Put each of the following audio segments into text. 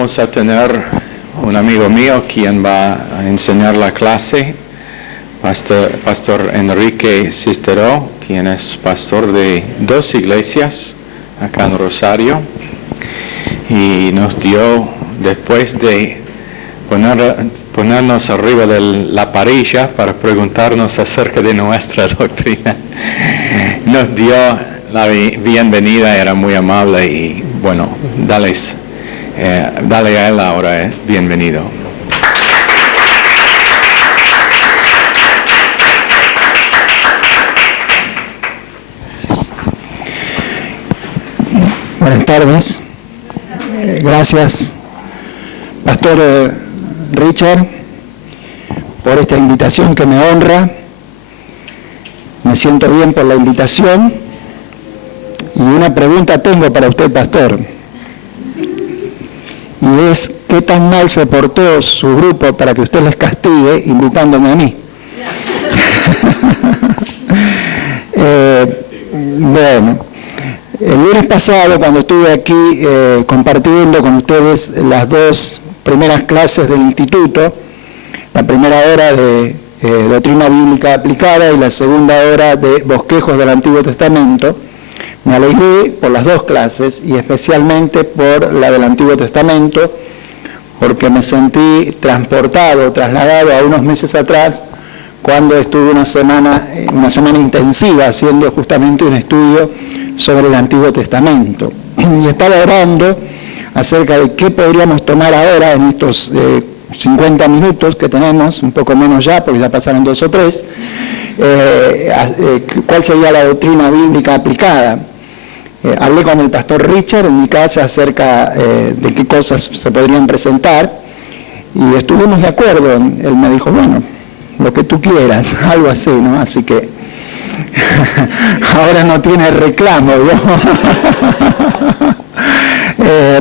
Vamos a tener un amigo mío quien va a enseñar la clase, Pastor Enrique Cistero, quien es pastor de 2 iglesias acá en Rosario, y nos dio, después de ponernos arriba de la parrilla para preguntarnos acerca de nuestra doctrina, nos dio la bienvenida, era muy amable y bueno, dale a él ahora, bienvenido. Gracias. Buenas tardes. Gracias, Pastor Richard, por esta invitación que me honra. Me siento bien por la invitación. Y una pregunta tengo para usted, Pastor. Y es, ¿qué tan mal se portó su grupo para que usted les castigue invitándome a mí? Bueno, el lunes pasado, cuando estuve aquí compartiendo con ustedes las 2 primeras clases del instituto, la primera hora de doctrina bíblica aplicada y la segunda hora de bosquejos del Antiguo Testamento, me alegré por las 2 clases y especialmente por la del Antiguo Testamento, porque me sentí trasladado a unos meses atrás, cuando estuve una semana intensiva haciendo justamente un estudio sobre el Antiguo Testamento. Y estaba orando acerca de qué podríamos tomar ahora en estos 50 minutos que tenemos, un poco menos ya, porque ya pasaron 2 o 3, cuál sería la doctrina bíblica aplicada. Hablé con el pastor Richard en mi casa acerca de qué cosas se podrían presentar y estuvimos de acuerdo. Él me dijo, bueno, lo que tú quieras, algo así, ¿no? Así que ahora no tiene reclamo, ¿no?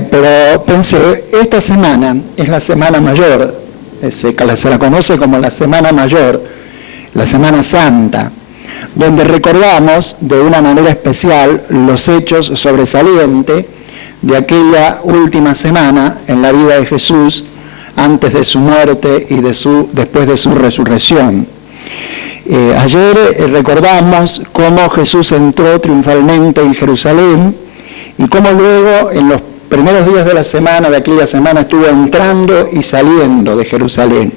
Pero pensé, esta semana es la Semana Mayor, se la conoce como la Semana Mayor, la Semana Santa, donde recordamos de una manera especial los hechos sobresalientes de aquella última semana en la vida de Jesús, antes de su muerte y después de su resurrección. Ayer recordamos cómo Jesús entró triunfalmente en Jerusalén y cómo luego en los primeros días de aquella semana, estuvo entrando y saliendo de Jerusalén.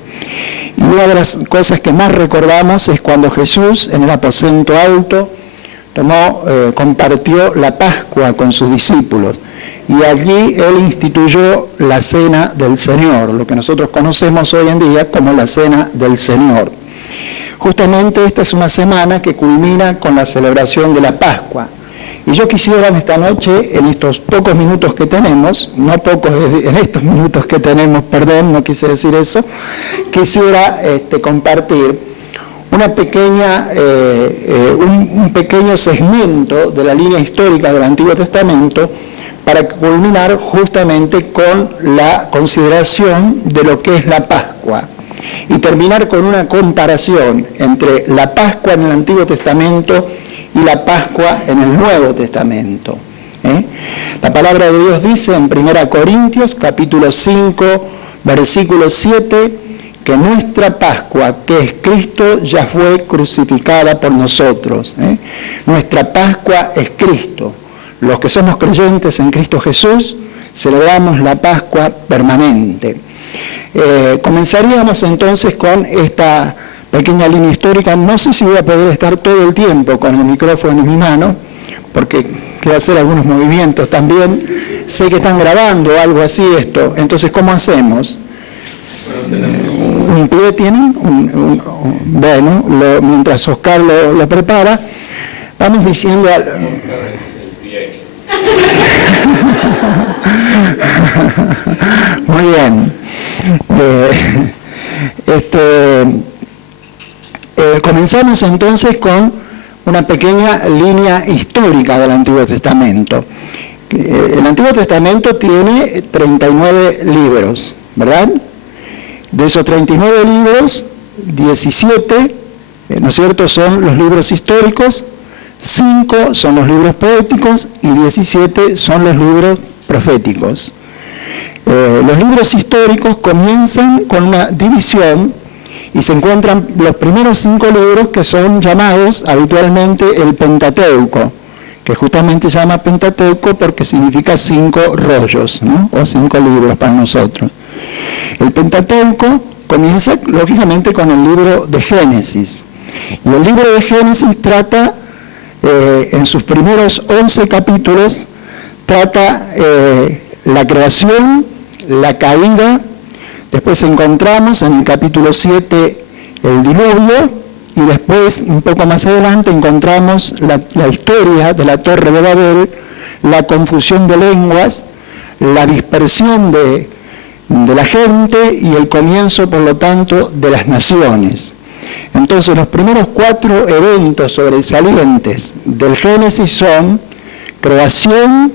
Y una de las cosas que más recordamos es cuando Jesús, en el aposento alto, compartió la Pascua con sus discípulos. Y allí Él instituyó la Cena del Señor, lo que nosotros conocemos hoy en día como la Cena del Señor. Justamente esta es una semana que culmina con la celebración de la Pascua. Y yo quisiera en esta noche, en estos pocos minutos que tenemos, en estos minutos que tenemos, perdón, no quise decir eso, quisiera compartir una pequeña, un pequeño segmento de la línea histórica del Antiguo Testamento para culminar justamente con la consideración de lo que es la Pascua y terminar con una comparación entre la Pascua en el Antiguo Testamento y la Pascua en el Nuevo Testamento. La palabra de Dios dice en 1 Corintios, capítulo 5, versículo 7, que nuestra Pascua, que es Cristo, ya fue crucificada por nosotros. Nuestra Pascua es Cristo. Los que somos creyentes en Cristo Jesús, celebramos la Pascua permanente. Comenzaríamos entonces con esta pequeña línea histórica. No sé si voy a poder estar todo el tiempo con el micrófono en mi mano, porque quiero hacer algunos movimientos también. Sé que están grabando algo así esto. Entonces, ¿cómo hacemos? ¿Un pie tienen? Bueno, mientras Oscar lo prepara, vamos diciendo... Muy bien. Comenzamos entonces con una pequeña línea histórica del Antiguo Testamento. El Antiguo Testamento tiene 39 libros, ¿verdad? De esos 39 libros, 17, ¿no es cierto?, son los libros históricos, 5 son los libros poéticos y 17 son los libros proféticos. Los libros históricos comienzan con una división y se encuentran los primeros 5 libros que son llamados habitualmente el Pentateuco, que justamente se llama Pentateuco porque significa 5 rollos, ¿no? O 5 libros para nosotros. El Pentateuco comienza lógicamente con el libro de Génesis. Y el libro de Génesis trata, en sus primeros 11 capítulos, trata la creación, la caída. Después encontramos en el capítulo 7 el diluvio, y después, un poco más adelante, encontramos la historia de la Torre de Babel, la confusión de lenguas, la dispersión de la gente y el comienzo, por lo tanto, de las naciones. Entonces, los primeros 4 eventos sobresalientes del Génesis son creación,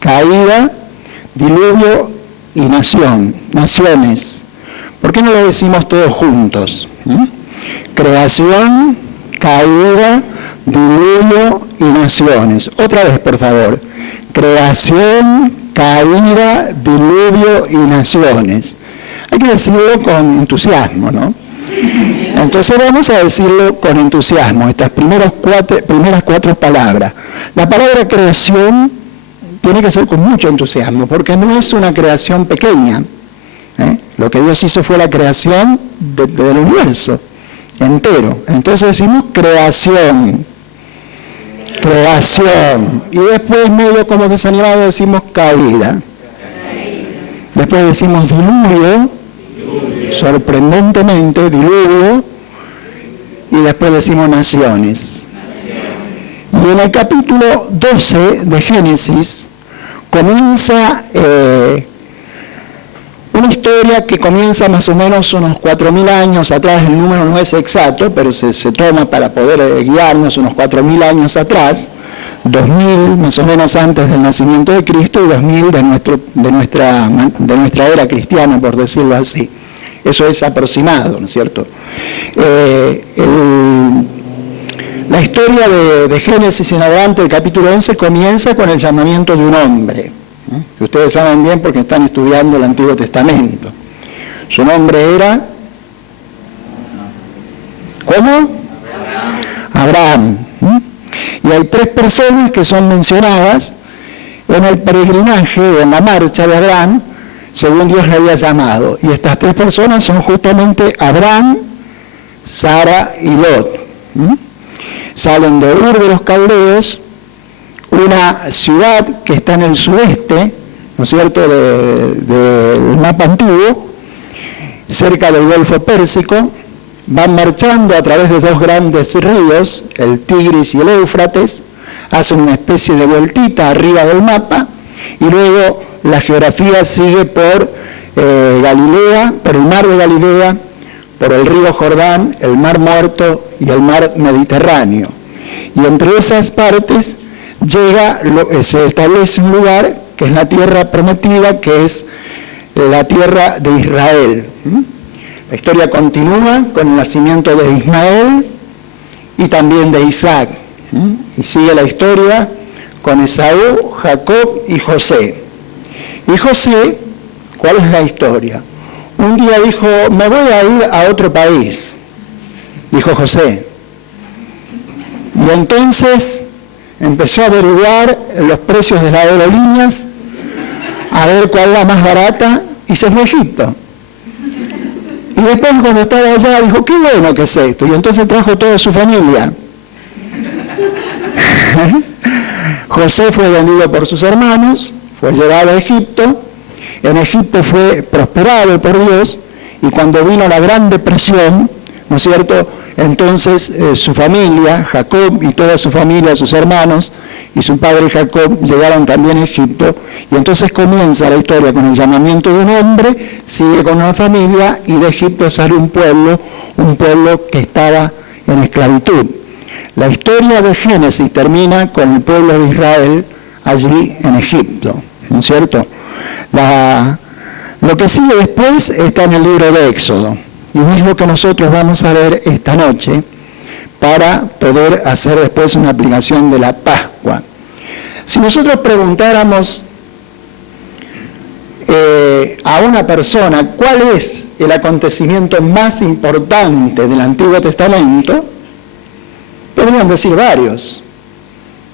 caída, diluvio y naciones. ¿Por qué no lo decimos todos juntos? Creación, caída, diluvio y naciones. Otra vez, por favor. Creación, caída, diluvio y naciones. Hay que decirlo con entusiasmo, ¿no? Entonces vamos a decirlo con entusiasmo, estas primeras 4 palabras. La palabra creación tiene que ser con mucho entusiasmo, porque no es una creación pequeña. Lo que Dios hizo fue la creación del universo entero. Entonces decimos creación. Y después, medio como desanimado, decimos caída. Después decimos diluvio, sorprendentemente diluvio, y después decimos naciones. Y en el capítulo 12 de Génesis comienza una historia que comienza más o menos unos 4.000 años atrás. El número no es exacto, pero se toma para poder guiarnos unos 4.000 años atrás, 2.000 más o menos antes del nacimiento de Cristo y 2.000 de nuestra era cristiana, por decirlo así. Eso es aproximado, ¿no es cierto? La historia de Génesis en adelante, el capítulo 11, comienza con el llamamiento de un hombre, que ustedes saben bien porque están estudiando el Antiguo Testamento. Su nombre era... ¿Cómo? Abraham. Y hay 3 personas que son mencionadas en el peregrinaje o en la marcha de Abraham, según Dios le había llamado. Y estas 3 personas son justamente Abraham, Sara y Lot. Salen de Ur de los Caldeos, una ciudad que está en el sudeste, ¿no es cierto?, del mapa antiguo, cerca del Golfo Pérsico. Van marchando a través de 2 grandes ríos, el Tigris y el Éufrates, hacen una especie de vueltita arriba del mapa, y luego la geografía sigue por Galilea, por el mar de Galilea, por el río Jordán, el mar Muerto y el mar Mediterráneo. Y entre esas partes se establece un lugar que es la tierra prometida, que es la tierra de Israel. La historia continúa con el nacimiento de Ismael y también de Isaac. Y sigue la historia con Esaú, Jacob y José. Y José, ¿cuál es la historia? Un día dijo, me voy a ir a otro país, dijo José. Y entonces empezó a averiguar los precios de las aerolíneas, a ver cuál era la más barata, y se fue a Egipto. Y después, cuando estaba allá, dijo, qué bueno que es esto. Y entonces trajo toda su familia. José fue vendido por sus hermanos, fue llevado a Egipto. En Egipto fue prosperado por Dios, y cuando vino la Gran Depresión, ¿no es cierto?, entonces su familia, Jacob y toda su familia, sus hermanos y su padre Jacob llegaron también a Egipto, y entonces comienza la historia con el llamamiento de un hombre, sigue con una familia, y de Egipto sale un pueblo que estaba en esclavitud. La historia de Génesis termina con el pueblo de Israel allí en Egipto, ¿no es cierto? Lo que sigue después está en el libro de Éxodo, y es lo que nosotros vamos a ver esta noche para poder hacer después una aplicación de la Pascua. Si nosotros preguntáramos a una persona cuál es el acontecimiento más importante del Antiguo Testamento, podrían decir varios.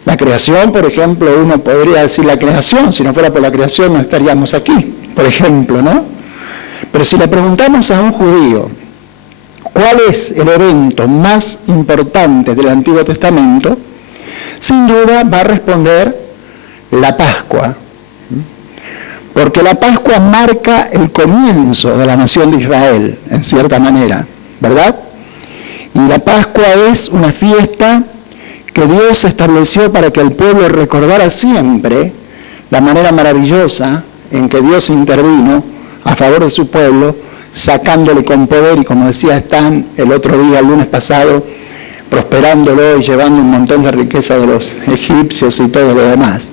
La creación, por ejemplo, uno podría decir la creación, si no fuera por la creación no estaríamos aquí, por ejemplo, ¿no? Pero si le preguntamos a un judío cuál es el evento más importante del Antiguo Testamento, sin duda va a responder la Pascua, porque la Pascua marca el comienzo de la nación de Israel, en cierta manera, ¿verdad? Y la Pascua es una fiesta que Dios estableció para que el pueblo recordara siempre la manera maravillosa en que Dios intervino a favor de su pueblo, sacándole con poder, y como decía Stan el otro día, el lunes pasado, prosperándolo y llevando un montón de riqueza de los egipcios y todo lo demás.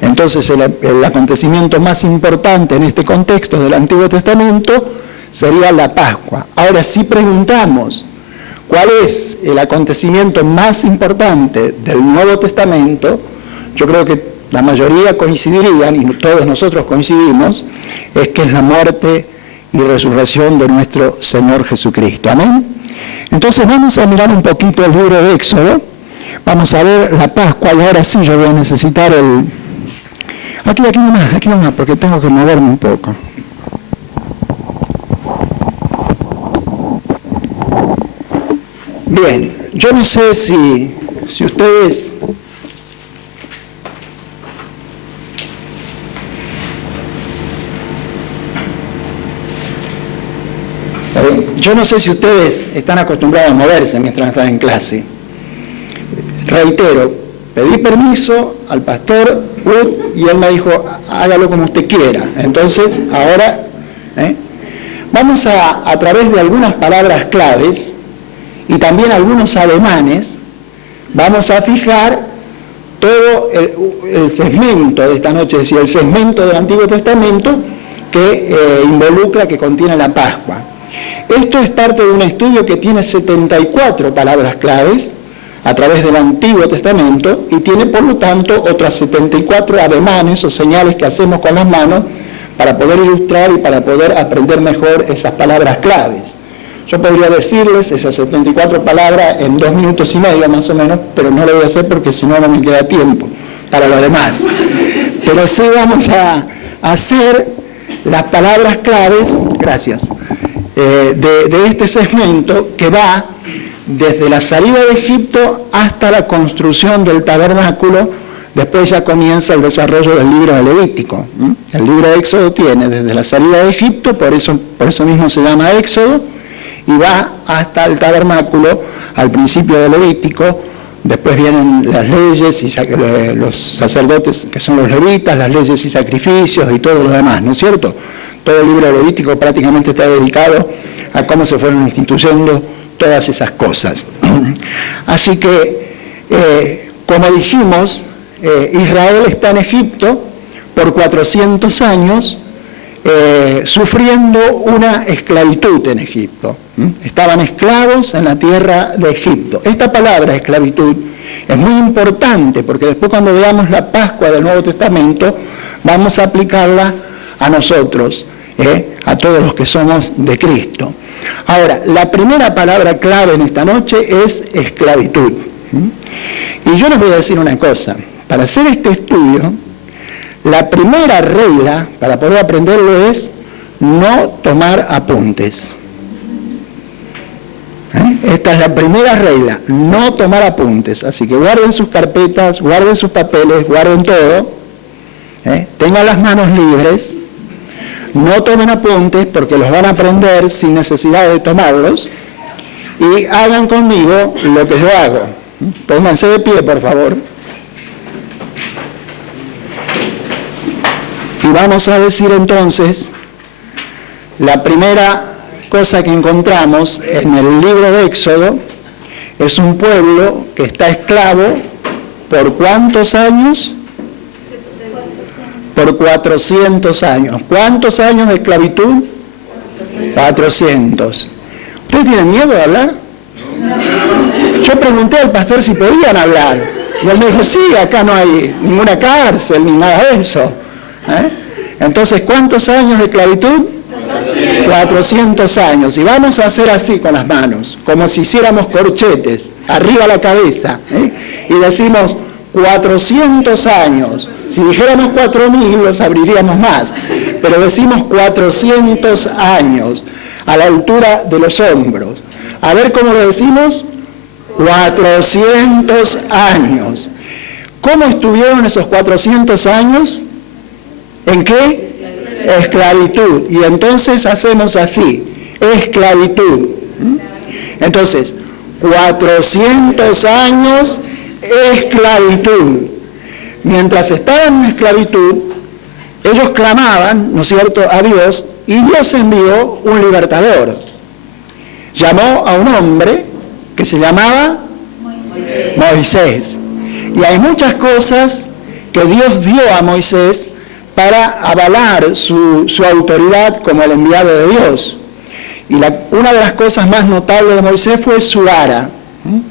Entonces el acontecimiento más importante en este contexto del Antiguo Testamento sería la Pascua. Ahora, si preguntamos cuál es el acontecimiento más importante del Nuevo Testamento, yo creo que la mayoría coincidirían, y todos nosotros coincidimos, es que es la muerte y resurrección de nuestro Señor Jesucristo. Amén. Entonces vamos a mirar un poquito el libro de Éxodo, vamos a ver la Pascua, y ahora sí yo voy a necesitar el... Aquí nomás, porque tengo que moverme un poco. Bien, yo no sé si ustedes... Yo no sé si ustedes están acostumbrados a moverse mientras están en clase. Reitero, pedí permiso al pastor Wood y él me dijo, hágalo como usted quiera. Entonces, ahora, vamos a través de algunas palabras claves y también algunos ademanes, vamos a fijar todo el segmento de esta noche, es decir, el segmento del Antiguo Testamento que involucra, que contiene la Pascua. Esto es parte de un estudio que tiene 74 palabras claves a través del Antiguo Testamento y tiene, por lo tanto, otras 74 ademanes o señales que hacemos con las manos para poder ilustrar y para poder aprender mejor esas palabras claves. Yo podría decirles esas 74 palabras en 2 minutos y medio más o menos, pero no lo voy a hacer porque si no, no me queda tiempo para lo demás. Pero sí vamos a hacer las palabras claves, gracias, de este segmento que va desde la salida de Egipto hasta la construcción del tabernáculo. Después ya comienza el desarrollo del libro de Levítico. El libro de Éxodo tiene desde la salida de Egipto, por eso mismo se llama Éxodo, y va hasta el tabernáculo al principio de Levítico. Después vienen las leyes y los sacerdotes, que son los levitas, las leyes y sacrificios y todo lo demás, ¿no es cierto? Todo el libro de Levítico prácticamente está dedicado a cómo se fueron instituyendo todas esas cosas. Así que, como dijimos, Israel está en Egipto por 400 años, sufriendo una esclavitud en Egipto. Estaban esclavos en la tierra de Egipto. Esta palabra esclavitud es muy importante porque después, cuando veamos la Pascua del Nuevo Testamento, vamos a aplicarla a nosotros, a todos los que somos de Cristo. Ahora, la primera palabra clave en esta noche es esclavitud. Y yo les voy a decir una cosa. Para hacer este estudio, la primera regla para poder aprenderlo es no tomar apuntes. Esta es la primera regla, no tomar apuntes. Así que guarden sus carpetas, guarden sus papeles, guarden todo. Tengan las manos libres. No tomen apuntes porque los van a aprender sin necesidad de tomarlos. Y hagan conmigo lo que yo hago. Pónganse de pie, por favor. Y vamos a decir entonces, la primera cosa que encontramos en el libro de Éxodo es un pueblo que está esclavo ¿por cuántos años? Por 400 años. ¿Cuántos años de esclavitud? 400. ¿Ustedes tienen miedo de hablar? Yo pregunté al pastor si podían hablar. Y él me dijo, sí, acá no hay ninguna cárcel ni nada de eso. Entonces, ¿cuántos años de esclavitud? 400 años. Y vamos a hacer así con las manos, como si hiciéramos corchetes, arriba la cabeza, y decimos 400 años. Si dijéramos 4.000, los abriríamos más, pero decimos 400 años, a la altura de los hombros. A ver cómo lo decimos. 400 años. ¿Cómo estuvieron esos 400 años? ¿En qué? Esclavitud. Y entonces hacemos así, esclavitud. Entonces, 400 años, esclavitud. Mientras estaban en esclavitud, ellos clamaban, ¿no es cierto?, a Dios, y Dios envió un libertador. Llamó a un hombre que se llamaba Moisés. Y hay muchas cosas que Dios dio a Moisés para avalar su autoridad como el enviado de Dios. Y una de las cosas más notables de Moisés fue su vara.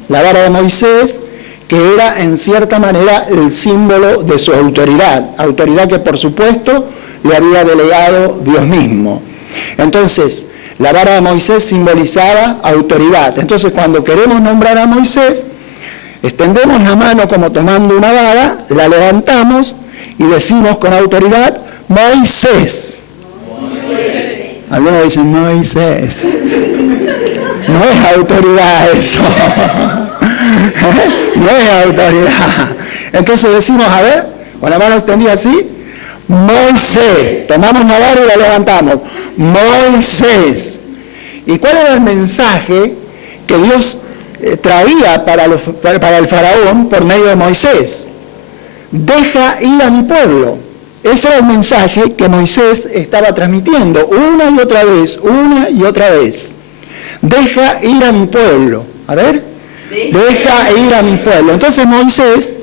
La vara de Moisés, que era en cierta manera el símbolo de su autoridad. Autoridad que por supuesto le había delegado Dios mismo. Entonces, la vara de Moisés simbolizaba autoridad. Entonces, cuando queremos nombrar a Moisés, extendemos la mano como tomando una vara, la levantamos y decimos con autoridad, Moisés. Algunos dicen, Moisés. No es autoridad eso. No es autoridad. Entonces decimos, a ver, con la mano extendida así, Moisés. Tomamos la vara y la levantamos. Moisés. ¿Y cuál era el mensaje que Dios traía para el faraón por medio de Moisés? Deja ir a mi pueblo. Ese era el mensaje que Moisés estaba transmitiendo una y otra vez, una y otra vez. Deja ir a mi pueblo. A ver, deja ir a mi pueblo. Entonces Moisés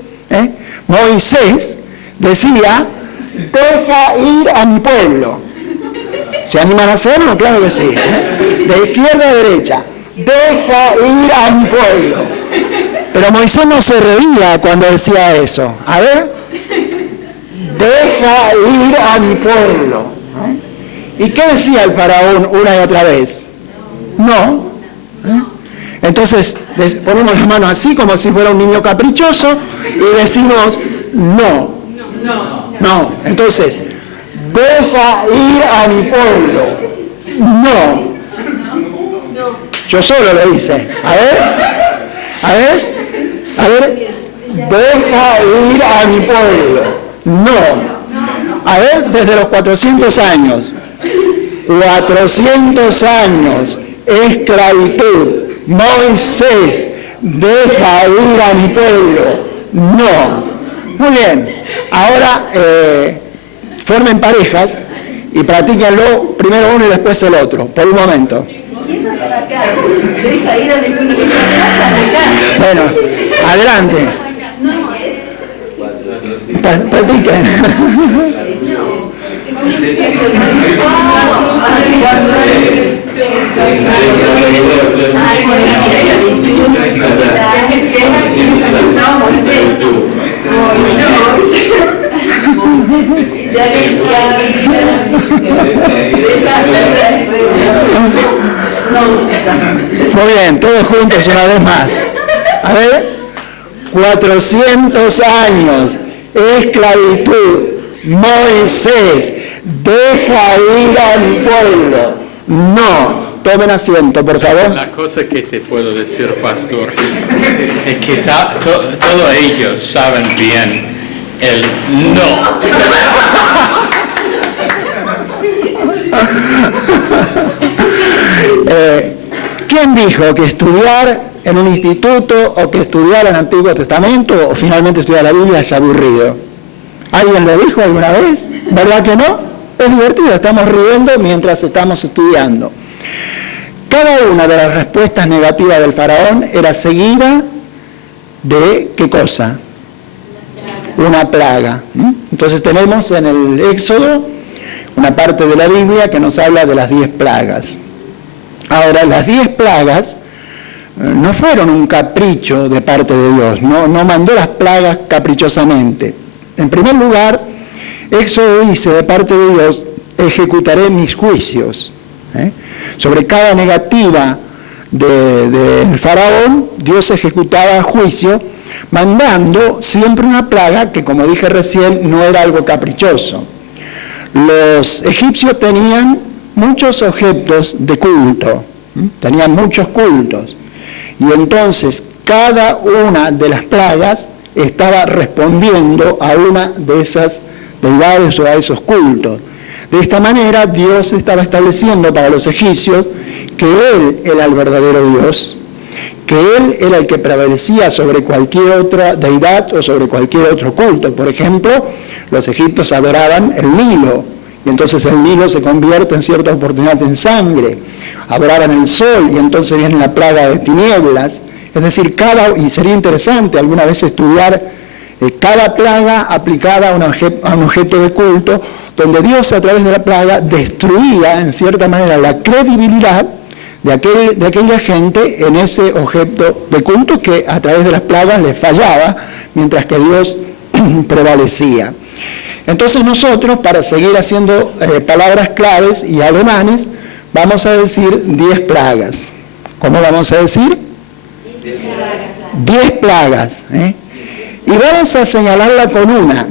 decía, deja ir a mi pueblo. ¿Se animan a hacerlo? Claro que sí. De izquierda a derecha. Deja ir a mi pueblo. Pero Moisés no se reía cuando decía eso. A ver. Deja ir a mi pueblo. ¿Y qué decía el faraón una y otra vez? No. Entonces ponemos las manos así como si fuera un niño caprichoso y decimos no. No. Entonces, deja ir a mi pueblo. No. Yo solo lo hice. A ver. Deja ir a mi pueblo. No. A ver, desde los 400 años. 400 años. Esclavitud. Moisés, deja ir a mi pueblo. No. Muy bien. Ahora formen parejas y practíquenlo primero uno y después el otro, por un momento. Bueno, adelante. Practiquen. Muy bien, todos juntos una vez más. A ver, 400 años, esclavitud, Moisés, deja ir a mi pueblo. No, tomen asiento, por favor. La cosa que te puedo decir, pastor, es que todos ellos saben bien el no. ¿Quién dijo que estudiar en un instituto o que estudiar el Antiguo Testamento o finalmente estudiar la Biblia es aburrido? ¿Alguien lo dijo alguna vez? ¿Verdad que no? Es divertido, estamos riendo mientras estamos estudiando. Cada una de las respuestas negativas del faraón era seguida de ¿qué cosa? Una plaga. Entonces tenemos en el Éxodo una parte de la Biblia que nos habla de las 10 plagas. Ahora, las 10 plagas no fueron un capricho de parte de Dios, no mandó las plagas caprichosamente. En primer lugar, Éxodo dice de parte de Dios, ejecutaré mis juicios. Sobre cada negativa del faraón, Dios ejecutaba juicio, mandando siempre una plaga que, como dije recién, no era algo caprichoso. Los egipcios tenían muchos objetos de culto, tenían muchos cultos, y entonces cada una de las plagas estaba respondiendo a una de esas deidades o a esos cultos. De esta manera Dios estaba estableciendo para los egipcios que Él era el verdadero Dios, que Él era el que prevalecía sobre cualquier otra deidad o sobre cualquier otro culto. Por ejemplo, los egipcios adoraban el Nilo, y entonces el Nilo se convierte en cierta oportunidad en sangre. Adoraban el sol, y entonces viene la plaga de tinieblas. Es decir, y sería interesante alguna vez estudiar cada plaga aplicada a un objeto de culto, donde Dios a través de la plaga destruía en cierta manera la credibilidad de aquella gente en ese objeto de culto que a través de las plagas les fallaba, mientras que Dios prevalecía. Entonces nosotros, para seguir haciendo palabras claves y alemanes, vamos a decir 10 plagas. ¿Cómo vamos a decir? 10 plagas. Y vamos a señalarla con una.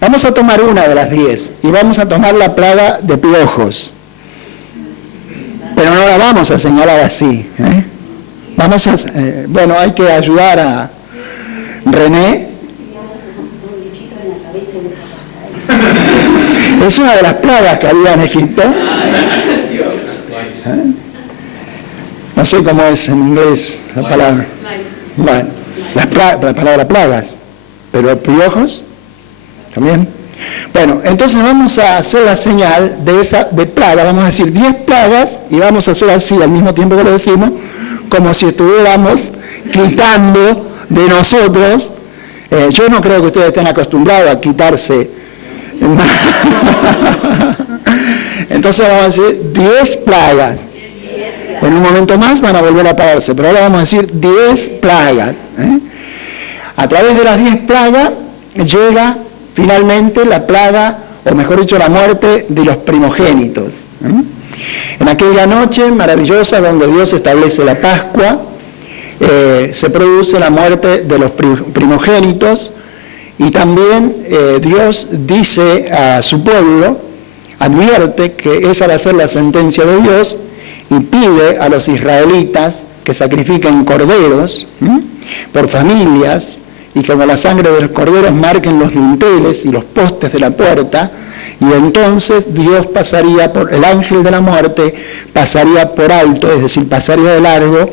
Vamos a tomar una de las 10 y vamos a tomar la plaga de piojos. Pero no la vamos a señalar así. Bueno, hay que ayudar a René. Es una de las plagas que había en Egipto. No sé cómo es en inglés la palabra. Bueno, la palabra plagas. Pero piojos también. Bueno, entonces vamos a hacer la señal de plaga. Vamos a decir 10 plagas y vamos a hacer así al mismo tiempo que lo decimos, como si estuviéramos quitando de nosotros. Yo no creo que ustedes estén acostumbrados a quitarse. Entonces vamos a decir 10 plagas. En un momento más van a volver a pararse, pero ahora vamos a decir 10 plagas. A través de las 10 plagas llega finalmente la plaga, o mejor dicho, la muerte de los primogénitos. En aquella noche maravillosa donde Dios establece la Pascua, se produce la muerte de los primogénitos, y también Dios dice a su pueblo, advierte que esa va a ser la sentencia de Dios, y pide a los israelitas que sacrifiquen corderos por familias, y que con la sangre de los corderos marquen los dinteles y los postes de la puerta, y entonces Dios pasaría por, el ángel de la muerte pasaría por alto, es decir, pasaría de largo,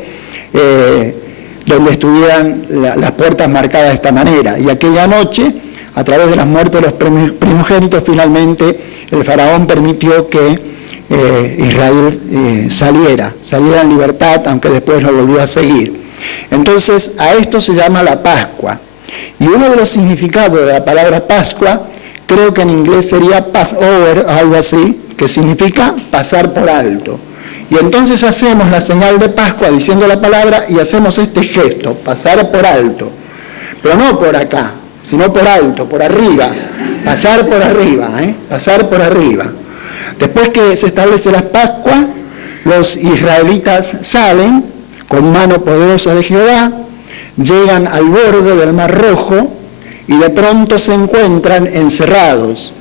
donde estuvieran las puertas marcadas de esta manera. Y aquella noche, a través de las muertes de los primogénitos, finalmente el faraón permitió que Israel saliera en libertad, aunque después lo volvió a seguir. Entonces, a esto se llama la Pascua. Y uno de los significados de la palabra Pascua, creo que en inglés sería Passover, algo así, que significa pasar por alto. Y entonces hacemos la señal de Pascua diciendo la palabra y hacemos este gesto, pasar por alto. Pero no por acá, sino por alto, por arriba. Pasar por arriba, pasar por arriba. Después que se establece la Pascua, los israelitas salen con mano poderosa de Jehová, llegan al borde del Mar Rojo y de pronto se encuentran encerrados.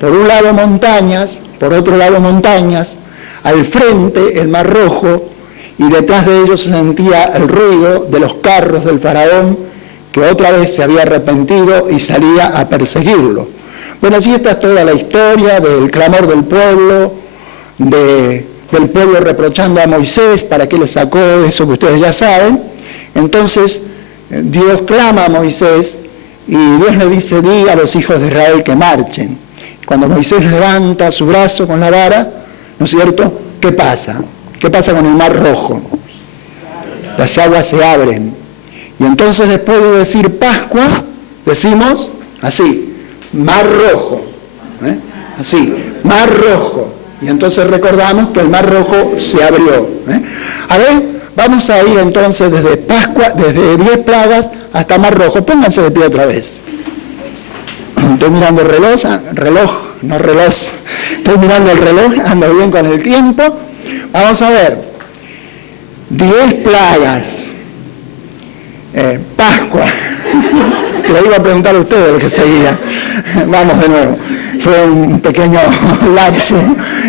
Por un lado montañas, por otro lado montañas, al frente el Mar Rojo, y detrás de ellos se sentía el ruido de los carros del faraón, que otra vez se había arrepentido y salía a perseguirlo. Bueno, así está toda la historia del clamor del pueblo, del pueblo reprochando a Moisés para que le sacó eso que ustedes ya saben. Entonces Dios clama a Moisés y Dios le dice: di a los hijos de Israel que marchen. Cuando Moisés levanta su brazo con la vara, ¿no es cierto?, ¿qué pasa? ¿Qué pasa con el Mar Rojo? Las aguas se abren. Y entonces, después de decir Pascua, decimos así: Mar Rojo. Así, Mar Rojo. Y entonces recordamos que el Mar Rojo se abrió. A ver, vamos a ir entonces desde Pascua, desde 10 plagas hasta Mar Rojo. Pónganse de pie otra vez. Estoy mirando el reloj, estoy mirando el reloj, ando bien con el tiempo. Vamos a ver, 10 plagas, Pascua, le iba a preguntar a ustedes lo que seguía. Vamos de nuevo, fue un pequeño lapso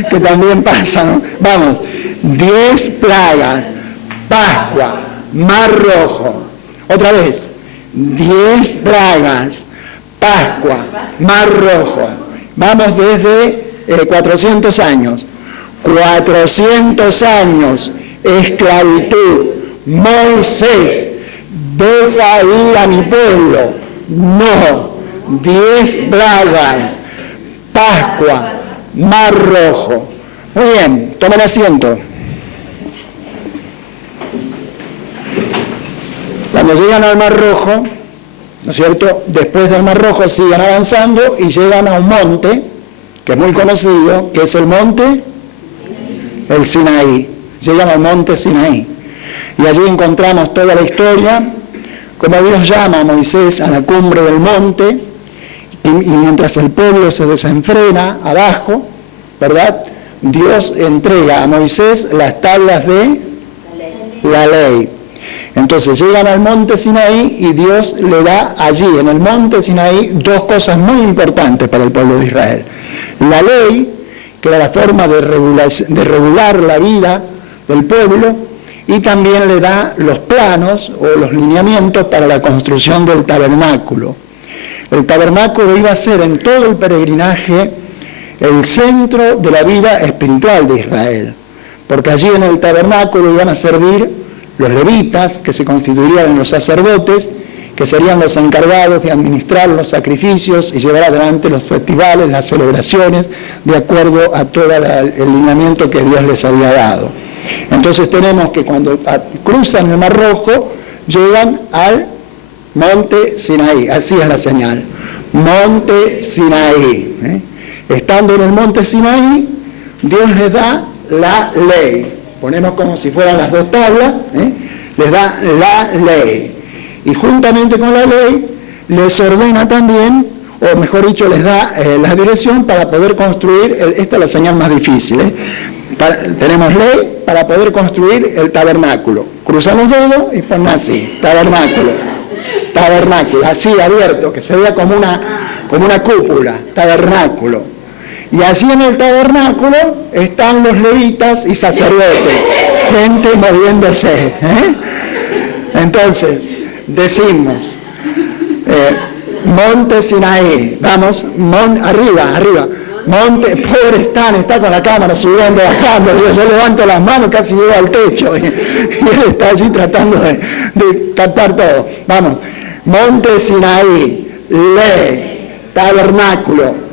que también pasa, ¿no? Vamos, 10 plagas, Pascua, Mar Rojo, otra vez, 10 plagas, Pascua, Mar Rojo. Vamos desde 400 años. 400 años, esclavitud. Moisés, deja ir a mi pueblo. No. 10 plagas, Pascua, Mar Rojo. Muy bien, tomen asiento. Cuando llegan al Mar Rojo, ¿no es cierto? Después del Mar Rojo siguen avanzando y llegan a un monte, que es muy conocido, que es el monte, el Sinaí. Llegan al monte Sinaí. Y allí encontramos toda la historia, como Dios llama a Moisés a la cumbre del monte, y mientras el pueblo se desenfrena abajo, ¿verdad? Dios entrega a Moisés las tablas de la ley. Entonces llegan al monte Sinaí y Dios le da allí, en el monte Sinaí, 2 cosas muy importantes para el pueblo de Israel. La ley, que era la forma de regular la vida del pueblo, y también le da los planos o los lineamientos para la construcción del tabernáculo. El tabernáculo iba a ser en todo el peregrinaje el centro de la vida espiritual de Israel, porque allí en el tabernáculo iban a servir los levitas, que se constituirían en los sacerdotes, que serían los encargados de administrar los sacrificios y llevar adelante los festivales, las celebraciones, de acuerdo a todo el lineamiento que Dios les había dado. Entonces tenemos que cuando cruzan el Mar Rojo, llegan al monte Sinaí, así es la señal, monte Sinaí. Estando en el monte Sinaí, Dios les da la ley. Ponemos como si fueran las 2 tablas, les da la ley. Y juntamente con la ley, les ordena también, o mejor dicho, les da la dirección para poder construir, esta es la señal más difícil, tenemos ley para poder construir el tabernáculo. Cruzan los dedos y ponen así, tabernáculo, así abierto, que se vea como una cúpula, tabernáculo. Y allí en el tabernáculo están los levitas y sacerdotes, gente moviéndose. Entonces, decimos, monte Sinaí, vamos, arriba, monte, pobre está con la cámara subiendo, bajando, yo levanto las manos, casi llego al techo, y él está allí tratando de captar todo. Vamos, monte Sinaí, ley, tabernáculo,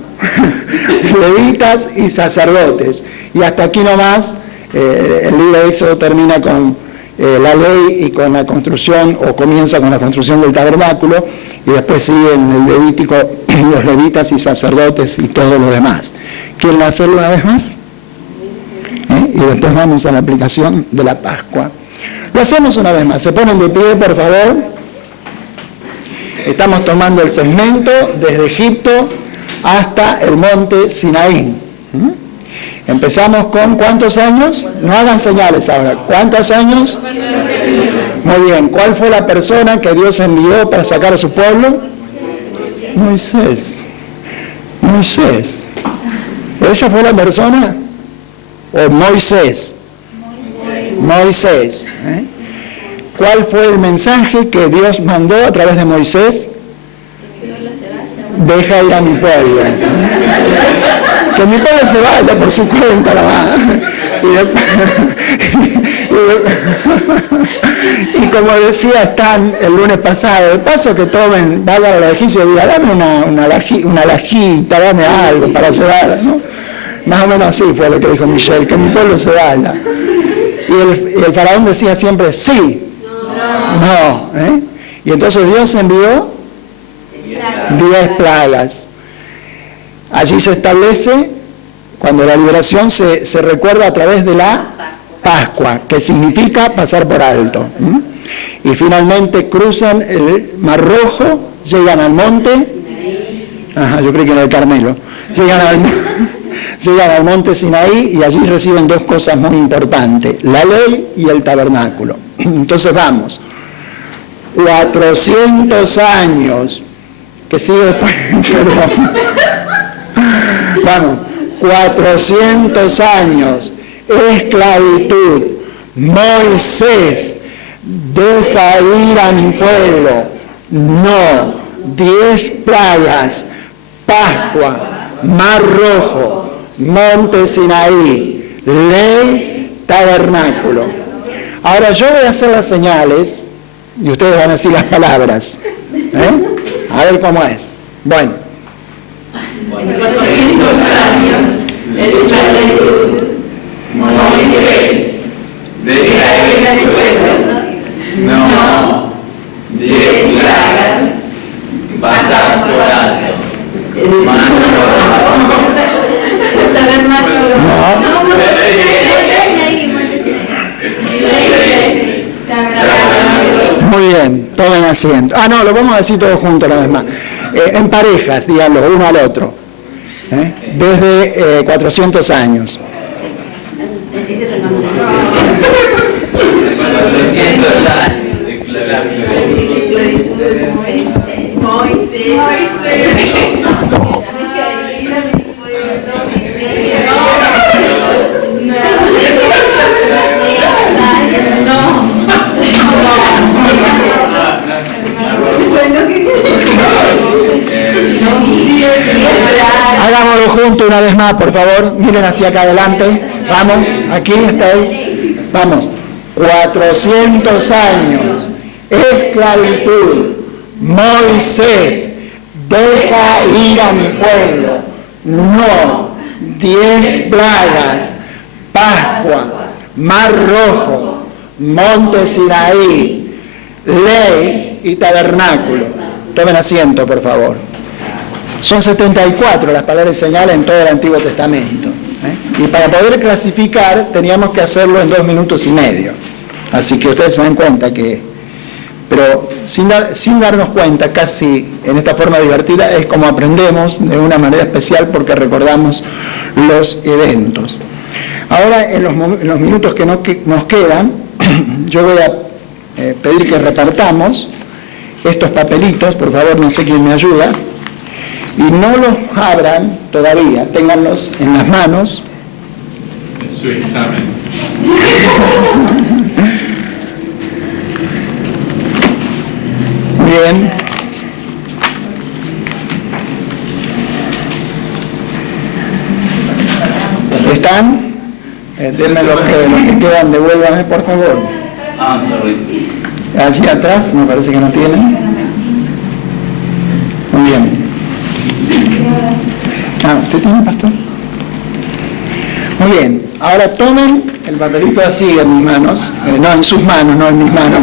levitas y sacerdotes. Y hasta aquí nomás, el libro de Éxodo termina con la ley y con la construcción, o comienza con la construcción del tabernáculo, y después sigue en el Levítico los levitas y sacerdotes y todo lo demás. ¿Quieren hacerlo una vez más? Y después vamos a la aplicación de la Pascua. Lo hacemos una vez más. Se ponen de pie, por favor. Estamos tomando el segmento desde Egipto hasta el monte Sinaí. Empezamos con ¿cuántos años? No hagan señales ahora. ¿Cuántos años? Muy bien. ¿Cuál fue la persona que Dios envió para sacar a su pueblo? Moisés. ¿Esa fue la persona? ¿O Moisés? Moisés. ¿Cuál fue el mensaje que Dios mandó a través de Moisés? Deja ir a mi pueblo. Que mi pueblo se vaya por su cuenta, y como decía Stan el lunes pasado, de paso que tomen, vayan a la egipcia y digan, dame una lajita, dame algo para llevar, ¿no? Más o menos así fue lo que dijo Michelle, que mi pueblo se vaya. Y el faraón decía siempre, sí, no. Y entonces Dios envió 10 plagas. Allí se establece, cuando la liberación se recuerda a través de la Pascua, que significa pasar por alto. Y finalmente cruzan el Mar Rojo, llegan al monte Ajá, yo creo que en el Carmelo. Llegan al monte Sinaí y allí reciben dos cosas muy importantes, la ley y el tabernáculo. Entonces vamos, 400 años, que sigue después, perdón. Vamos, 400 años, esclavitud, Moisés, deja ir a mi pueblo, no, 10 plagas, Pascua, Mar Rojo, Monte Sinaí, ley, tabernáculo. Ahora yo voy a hacer las señales y ustedes van a decir las palabras. A ver cómo es. Bueno. 400 años esclavitud, Moisés, deja ir al pueblo, no, 10 plagas, pasas por alto, Mar Rojo, tabernáculo, muy bien, tomen asiento. No, lo vamos a decir todos juntos una vez más. En parejas, díganlo, uno al otro. Desde 400 años. Hagámoslo juntos una vez más, por favor. Miren hacia acá adelante. Vamos, aquí estoy. Vamos. 400 años. Esclavitud. Moisés. Deja ir a mi pueblo. No. 10 plagas. Pascua. Mar Rojo. Monte Sinaí. Ley y tabernáculo. Tomen asiento, por favor. Son 74 las palabras y señales en todo el Antiguo Testamento. Y para poder clasificar teníamos que hacerlo en 2 minutos y medio. Así que ustedes se dan cuenta que... Pero sin darnos cuenta, casi en esta forma divertida, es como aprendemos de una manera especial porque recordamos los eventos. Ahora, en los minutos que nos quedan, yo voy a pedir que repartamos estos papelitos, por favor, no sé quién me ayuda. Y no los abran todavía, ténganlos en las manos. Es su examen. Bien. ¿Están? Denme los que quedan, devuélvanme por favor. Sorry. Allí atrás, me parece que no tienen. Muy bien. ¿Usted tiene, pastor? Muy bien, ahora tomen el papelito así en mis manos, no en sus manos, no en mis manos,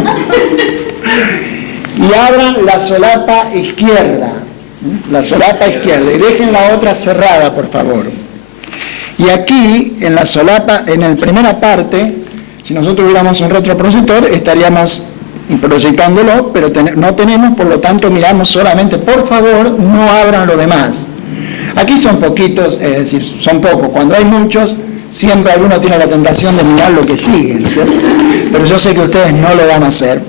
y abran la solapa izquierda, y dejen la otra cerrada, por favor. Y aquí, en la solapa, en la primera parte, si nosotros tuviéramos un retroproyector, estaríamos proyectándolo, pero no tenemos, por lo tanto miramos solamente, por favor, no abran lo demás. Aquí son poquitos, es decir, son pocos. Cuando hay muchos, siempre alguno tiene la tentación de mirar lo que sigue, ¿no es cierto? Pero yo sé que ustedes no lo van a hacer.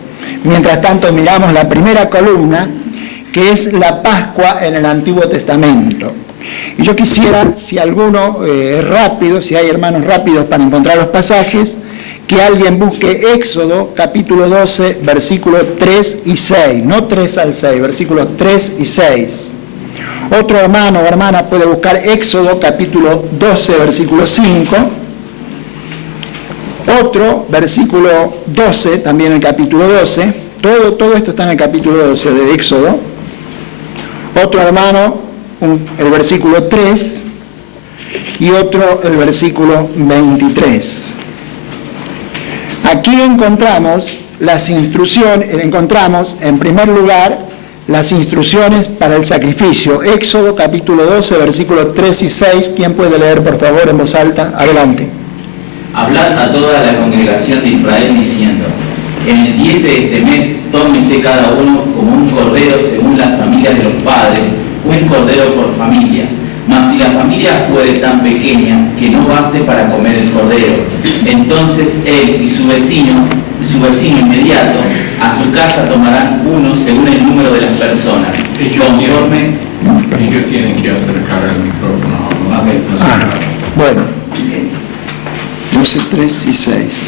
Mientras tanto, miramos la primera columna, que es la Pascua en el Antiguo Testamento. Y yo quisiera, si alguno es rápido, si hay hermanos rápidos para encontrar los pasajes, que alguien busque Éxodo, capítulo 12, versículos 3 y 6. No 3 al 6, versículos 3 y 6. Otro hermano o hermana puede buscar Éxodo capítulo 12, versículo 5. Otro, versículo 12, también el capítulo 12. Todo esto está en el capítulo 12 de Éxodo. Otro hermano, el versículo 3. Y otro, el versículo 23. Aquí encontramos las instrucciones, en primer lugar, las instrucciones para el sacrificio. Éxodo capítulo 12, versículos 3 y 6. ¿Quién puede leer, por favor, en voz alta? Adelante. Hablad a toda la congregación de Israel diciendo: en el 10 de este mes tómese cada uno como un cordero según las familias de los padres, un cordero por familia. Mas si la familia fuere tan pequeña que no baste para comer el cordero, entonces él y su vecino inmediato, a su casa tomarán uno según el número de las personas, conforme... Ellos tienen que acercar el micrófono. Bueno, 12, 3 y 6.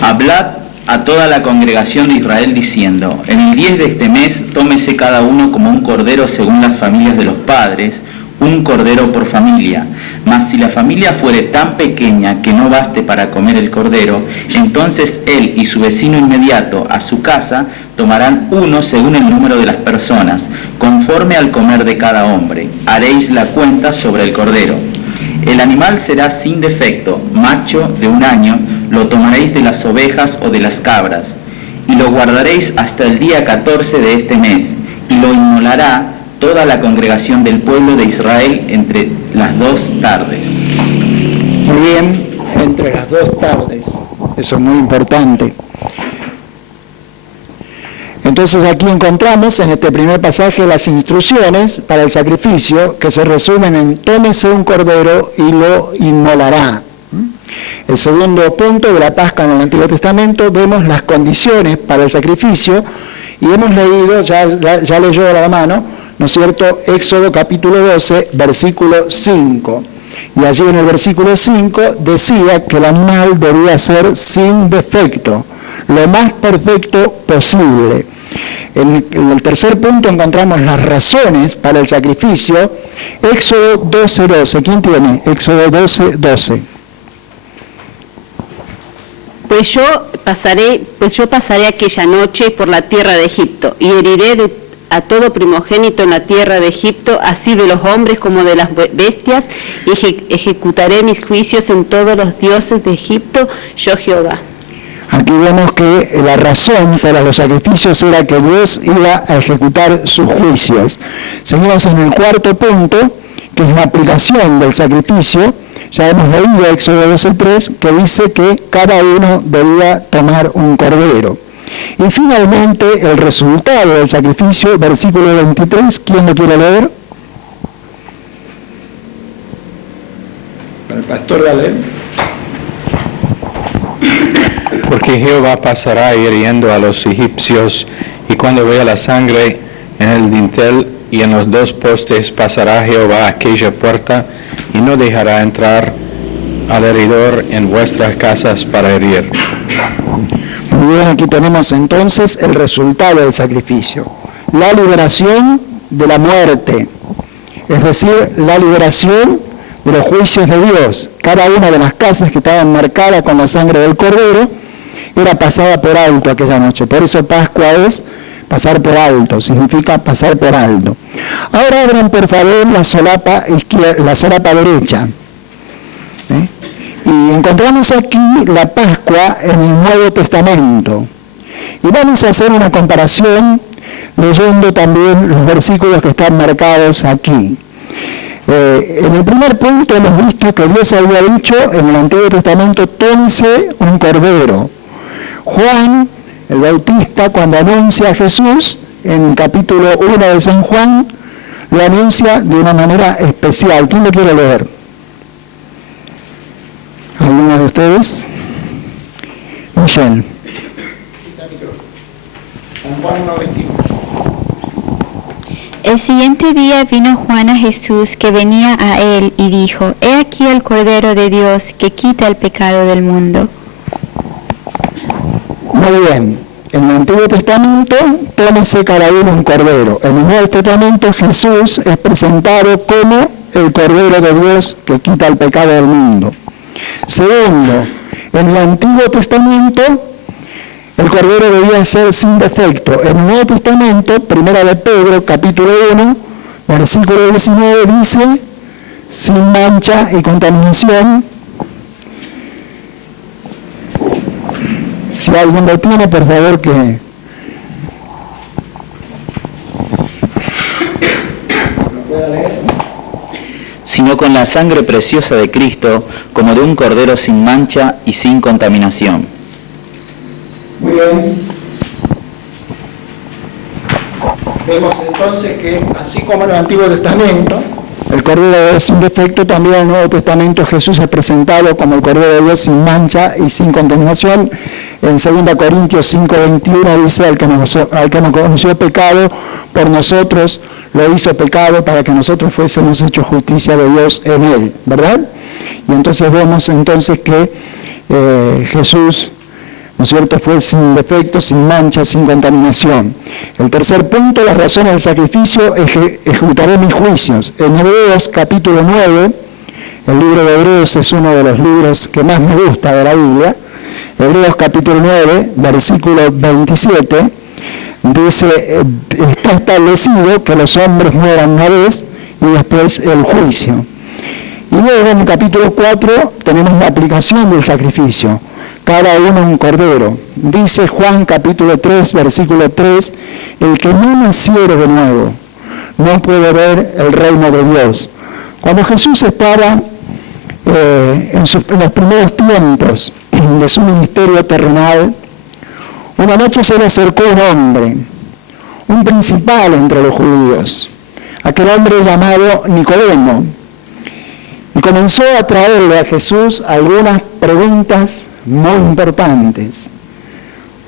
Hablad a toda la congregación de Israel diciendo: en el 10 de este mes tómese cada uno como un cordero según las familias de los padres, un cordero por familia. Mas si la familia fuere tan pequeña que no baste para comer el cordero, entonces él y su vecino inmediato a su casa tomarán uno según el número de las personas, conforme al comer de cada hombre. Haréis la cuenta sobre el cordero. El animal será sin defecto, macho de 1 año, lo tomaréis de las ovejas o de las cabras, y lo guardaréis hasta el día 14 de este mes, y lo inmolará toda la congregación del pueblo de Israel entre las 2 tardes. Muy bien, entre las 2 tardes. Eso es muy importante. Entonces aquí encontramos en este primer pasaje las instrucciones para el sacrificio que se resumen en: tómese un cordero y lo inmolará. El segundo punto de la Pascua en el Antiguo Testamento, vemos las condiciones para el sacrificio y hemos leído, ya leyó a la mano, ¿no es cierto?, Éxodo capítulo 12, versículo 5. Y allí en el versículo 5 decía que el animal debía ser sin defecto, lo más perfecto posible. En el tercer punto encontramos las razones para el sacrificio. Éxodo 12, 12. ¿Quién tiene? Éxodo 12, 12. Pues yo pasaré aquella noche por la tierra de Egipto, y heriré a todo primogénito en la tierra de Egipto, así de los hombres como de las bestias, y ejecutaré mis juicios en todos los dioses de Egipto, yo Jehová. Aquí vemos que la razón para los sacrificios era que Dios iba a ejecutar sus juicios. Seguimos en el cuarto punto, que es la aplicación del sacrificio. Ya hemos leído Éxodo 12:3, que dice que cada uno debía tomar un cordero. Y finalmente el resultado del sacrificio, versículo 23, ¿quién lo quiere leer? Para el pastor Galén. Porque Jehová pasará hiriendo a los egipcios, y cuando vea la sangre en el dintel y en los 2 postes, pasará Jehová aquella puerta, y no dejará entrar al heridor en vuestras casas para herir. Muy bien, aquí tenemos entonces el resultado del sacrificio. La liberación de la muerte, es decir, la liberación de los juicios de Dios. Cada una de las casas que estaban marcadas con la sangre del cordero era pasada por alto aquella noche. Por eso Pascua es pasar por alto, significa pasar por alto. Ahora abran por favor la solapa derecha. Y encontramos aquí la Pascua en el Nuevo Testamento. Y vamos a hacer una comparación leyendo también los versículos que están marcados aquí. En el primer punto hemos visto que Dios había dicho en el Antiguo Testamento: tómese un cordero. Juan, el Bautista, cuando anuncia a Jesús, en el capítulo 1 de San Juan, lo anuncia de una manera especial. ¿Quién lo quiere leer? ¿Alguno de ustedes? Michelle. San Juan 1:21. El siguiente día vino Juan a Jesús que venía a él y dijo: He aquí el Cordero de Dios que quita el pecado del mundo. Muy bien. En el Antiguo Testamento, tómese cada uno un cordero. En el Nuevo Testamento, Jesús es presentado como el Cordero de Dios que quita el pecado del mundo. Segundo, en el Antiguo Testamento, el cordero debía ser sin defecto. En el Nuevo Testamento, 1 de Pedro, capítulo 1, versículo 19, dice: sin mancha y contaminación. Si alguien lo tiene, por favor que... Sino con la sangre preciosa de Cristo, como de un cordero sin mancha y sin contaminación. Muy bien. Vemos entonces que, así como en el Antiguo Testamento, el Cordero sin defecto, también en el Nuevo Testamento Jesús es presentado como el Cordero de Dios sin mancha y sin contaminación. En 2 Corintios 5:21 dice, al que no conoció pecado, por nosotros lo hizo pecado para que nosotros fuésemos hechos justicia de Dios en él, ¿verdad? Y entonces vemos entonces que Jesús, ¿no es cierto?, fue sin defecto, sin mancha, sin contaminación. El tercer punto, la razón del sacrificio, ejecutaré mis juicios. En Hebreos capítulo 9, el libro de Hebreos es uno de los libros que más me gusta de la Biblia. Hebreos capítulo 9, versículo 27, dice, está establecido que los hombres mueran una vez y después el juicio. Y luego en el capítulo 4 tenemos la aplicación del sacrificio. Cada uno un cordero. Dice Juan capítulo 3, versículo 3, el que no naciere de nuevo no puede ver el reino de Dios. Cuando Jesús estaba en los primeros tiempos de su ministerio terrenal, una noche se le acercó un hombre, un principal entre los judíos, aquel hombre llamado Nicodemo, y comenzó a traerle a Jesús algunas preguntas muy importantes.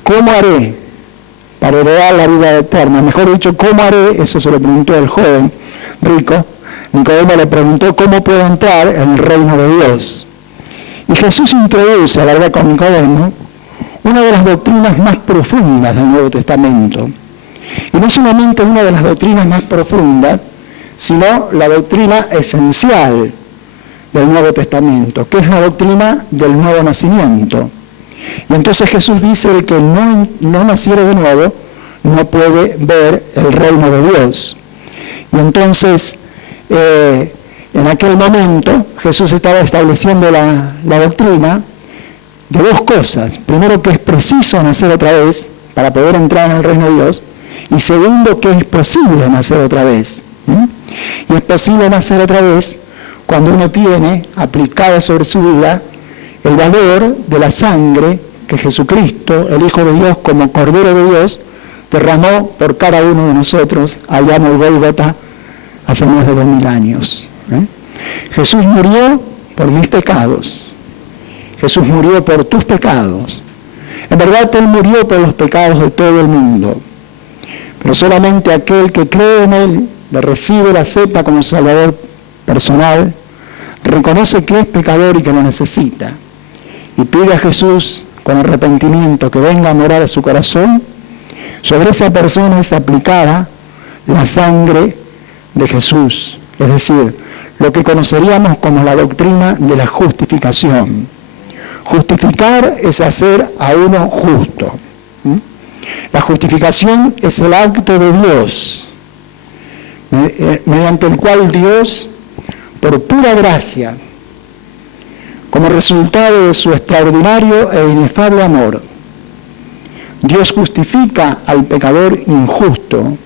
¿Cómo haré para heredar la vida eterna? Mejor dicho, ¿cómo haré? Eso se lo preguntó el joven rico. Nicodemo le preguntó cómo puedo entrar en el reino de Dios. Y Jesús introduce, a la verdad, con Nicodemo, una de las doctrinas más profundas del Nuevo Testamento. Y no solamente una de las doctrinas más profundas, sino la doctrina esencial del Nuevo Testamento, que es la doctrina del nuevo nacimiento. Y entonces Jesús dice, el que no naciere de nuevo, no puede ver el reino de Dios. Y entonces, en aquel momento, Jesús estaba estableciendo la doctrina de dos cosas. Primero, que es preciso nacer otra vez para poder entrar en el reino de Dios. Y segundo, que es posible nacer otra vez. Y es posible nacer otra vez cuando uno tiene aplicada sobre su vida el valor de la sangre que Jesucristo, el Hijo de Dios, como Cordero de Dios, derramó por cada uno de nosotros allá en el Gólgota hace más de 2000 años. Jesús murió por mis pecados. Jesús murió por tus pecados. En verdad, Él murió por los pecados de todo el mundo. Pero solamente aquel que cree en Él, le recibe, le acepta como Salvador personal, reconoce que es pecador y que lo necesita, y pide a Jesús con arrepentimiento que venga a morar a su corazón, sobre esa persona es aplicada la sangre de Jesús, es decir, lo que conoceríamos como la doctrina de la justificación. Justificar es hacer a uno justo. La justificación es el acto de Dios, mediante el cual Dios, por pura gracia, como resultado de su extraordinario e inefable amor, Dios justifica al pecador injusto,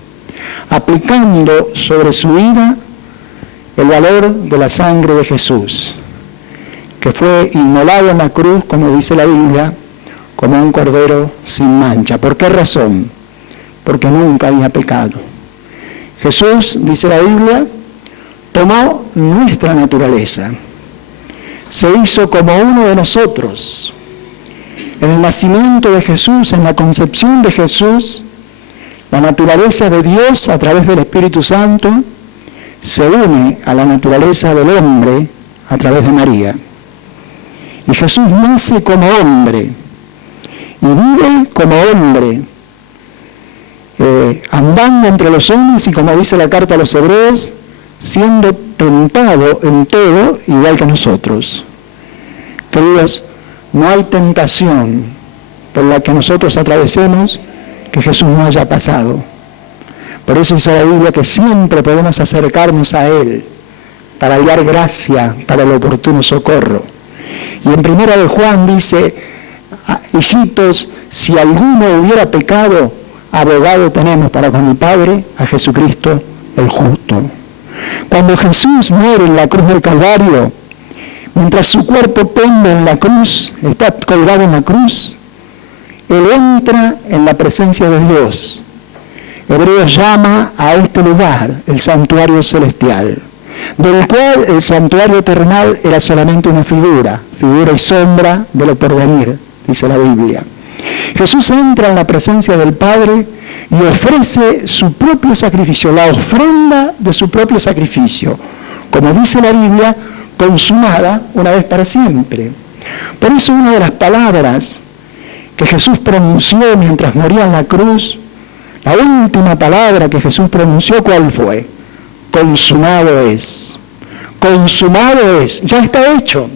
aplicando sobre su vida el valor de la sangre de Jesús, que fue inmolado en la cruz, como dice la Biblia, como un cordero sin mancha. ¿Por qué razón? Porque nunca había pecado. Jesús, dice la Biblia, tomó nuestra naturaleza, se hizo como uno de nosotros. En el nacimiento de Jesús, en la concepción de Jesús, la naturaleza de Dios a través del Espíritu Santo se une a la naturaleza del hombre a través de María. Y Jesús nace como hombre y vive como hombre, andando entre los hombres y, como dice la carta a los Hebreos, siendo tentado en todo igual que nosotros. Queridos, no hay tentación por la que nosotros atravesemos que Jesús no haya pasado. Por eso dice la Biblia que siempre podemos acercarnos a Él para hallar gracia para el oportuno socorro. Y en 1 de Juan dice, hijitos, si alguno hubiera pecado, abogado tenemos para con el Padre, a Jesucristo el justo. Cuando Jesús muere en la cruz del Calvario, mientras su cuerpo pende en la cruz, está colgado en la cruz, Él entra en la presencia de Dios. Hebreos llama a este lugar el santuario celestial, del cual el santuario terrenal era solamente una figura y sombra de lo porvenir, dice la Biblia. Jesús entra en la presencia del Padre y ofrece su propio sacrificio, la ofrenda de su propio sacrificio, como dice la Biblia, consumada una vez para siempre. Por eso una de las palabras que Jesús pronunció mientras moría en la cruz, la última palabra que Jesús pronunció, ¿cuál fue? Consumado es. Consumado es. Ya está hecho.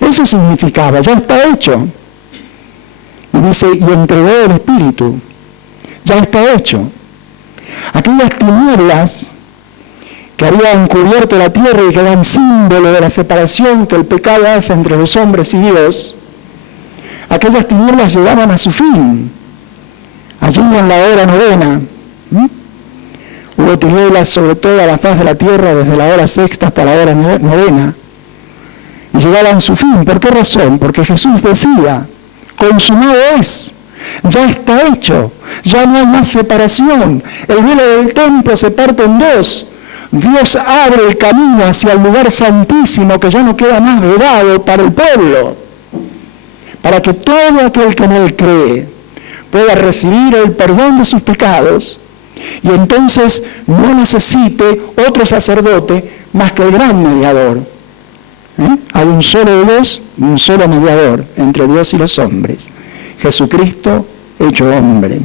Eso significaba, ya está hecho. Y dice, y entregó el Espíritu. Ya está hecho. Aquellas tinieblas que habían cubierto la tierra y que eran símbolo de la separación que el pecado hace entre los hombres y Dios, aquellas tinieblas llegaban a su fin. Allí en la hora novena, hubo tinieblas sobre toda la faz de la tierra desde la hora sexta hasta la hora novena, y llegaban a su fin. ¿Por qué razón? Porque Jesús decía, consumado es, ya está hecho, ya no hay más separación, el velo del templo se parte en dos, Dios abre el camino hacia el lugar santísimo que ya no queda más vedado para el pueblo, para que todo aquel que en él cree pueda recibir el perdón de sus pecados y entonces no necesite otro sacerdote más que el gran mediador. Hay un solo Dios y un solo mediador entre Dios y los hombres, Jesucristo hecho hombre.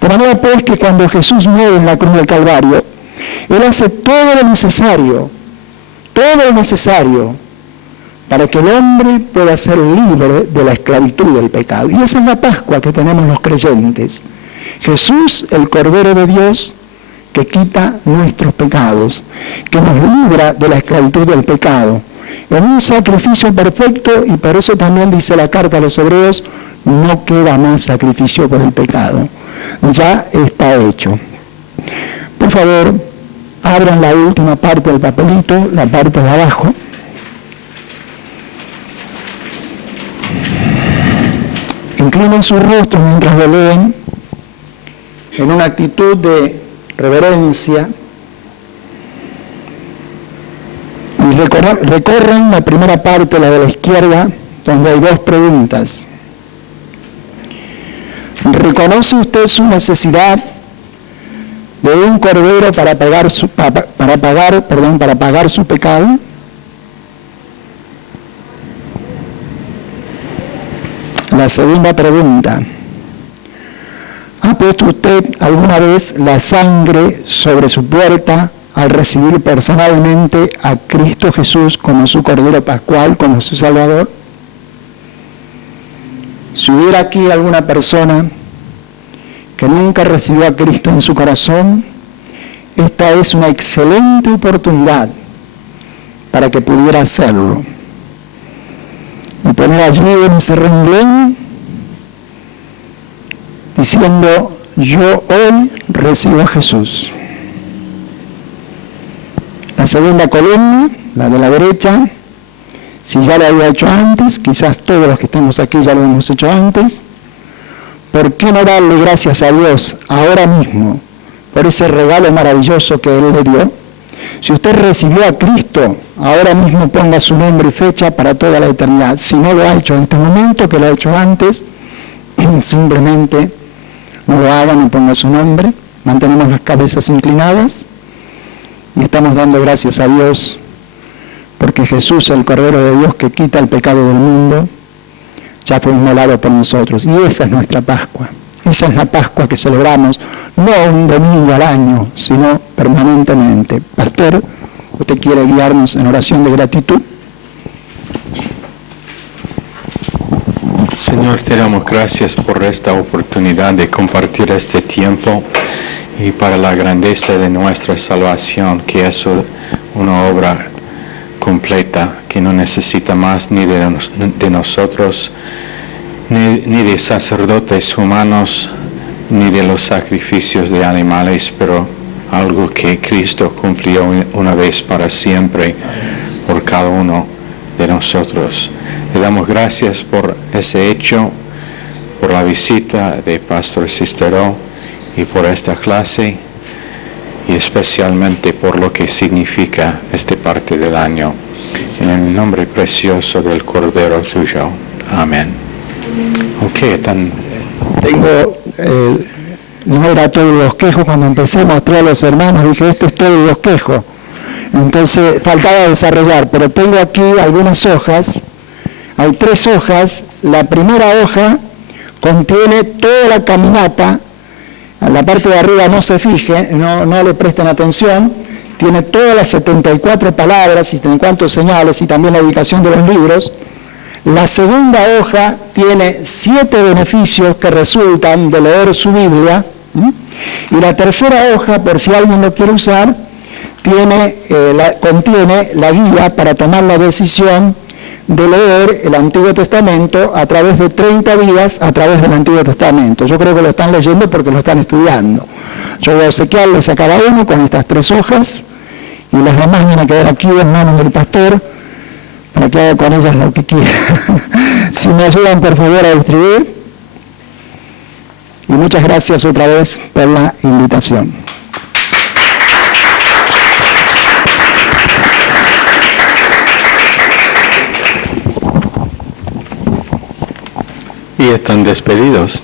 De manera pues que cuando Jesús muere en la cruz del Calvario, Él hace todo lo necesario para que el hombre pueda ser libre de la esclavitud del pecado. Y esa es la Pascua que tenemos los creyentes. Jesús, el Cordero de Dios, que quita nuestros pecados, que nos libra de la esclavitud del pecado, en un sacrificio perfecto, y por eso también dice la carta a los Hebreos, no queda más sacrificio por el pecado. Ya está hecho. Por favor, abran la última parte del papelito, la parte de abajo. Inclinen su rostro mientras lo leen en una actitud de reverencia y recorran la primera parte, la de la izquierda, donde hay dos preguntas. ¿Reconoce usted su necesidad de un cordero para pagar su pecado? La segunda pregunta: ¿ha puesto usted alguna vez la sangre sobre su puerta al recibir personalmente a Cristo Jesús como su Cordero Pascual, como su Salvador? Si hubiera aquí alguna persona que nunca recibió a Cristo en su corazón, esta es una excelente oportunidad para que pudiera hacerlo. Y poner allí en ese renglón diciendo, yo hoy recibo a Jesús. La segunda columna, la de la derecha, si ya lo había hecho antes, quizás todos los que estamos aquí ya lo hemos hecho antes, ¿por qué no darle gracias a Dios ahora mismo por ese regalo maravilloso que Él le dio? Si usted recibió a Cristo, ahora mismo ponga su nombre y fecha para toda la eternidad. Si no lo ha hecho en este momento, que lo ha hecho antes, simplemente no lo haga, no ponga su nombre, mantenemos las cabezas inclinadas y estamos dando gracias a Dios porque Jesús, el Cordero de Dios que quita el pecado del mundo, ya fue inmolado por nosotros. Y esa es nuestra Pascua. Esa es la Pascua que celebramos, no un domingo al año, sino permanentemente. Pastor, ¿usted quiere guiarnos en oración de gratitud? Señor, te damos gracias por esta oportunidad de compartir este tiempo y para la grandeza de nuestra salvación, que es una obra completa, que no necesita más ni de nosotros, ni de sacerdotes humanos, ni de los sacrificios de animales, pero algo que Cristo cumplió una vez para siempre por cada uno de nosotros. Le damos gracias por ese hecho, por la visita de Pastor Sisteró y por esta clase y especialmente por lo que significa esta parte del año. En el nombre precioso del Cordero tuyo. Amén. Ok, Tengo, no era todo el bosquejo, cuando empecé a mostrar a los hermanos dije, este es todo el bosquejo. Entonces faltaba desarrollar, pero tengo aquí algunas hojas, hay 3 hojas, la primera hoja contiene toda la caminata, a la parte de arriba no se fijen, no le presten atención, tiene todas las 74 palabras y 74 señales y también la ubicación de los libros. La segunda hoja tiene 7 beneficios que resultan de leer su Biblia, y la tercera hoja, por si alguien lo quiere usar, contiene la guía para tomar la decisión de leer el Antiguo Testamento a través de 30 días a través del Antiguo Testamento. Yo creo que lo están leyendo porque lo están estudiando. Yo voy a obsequiarles a cada uno con estas 3 hojas y las demás van a quedar aquí en manos del pastor para que haga con ellas lo que quiera. Si me ayudan por favor a distribuir. Y muchas gracias otra vez por la invitación. y están despedidos.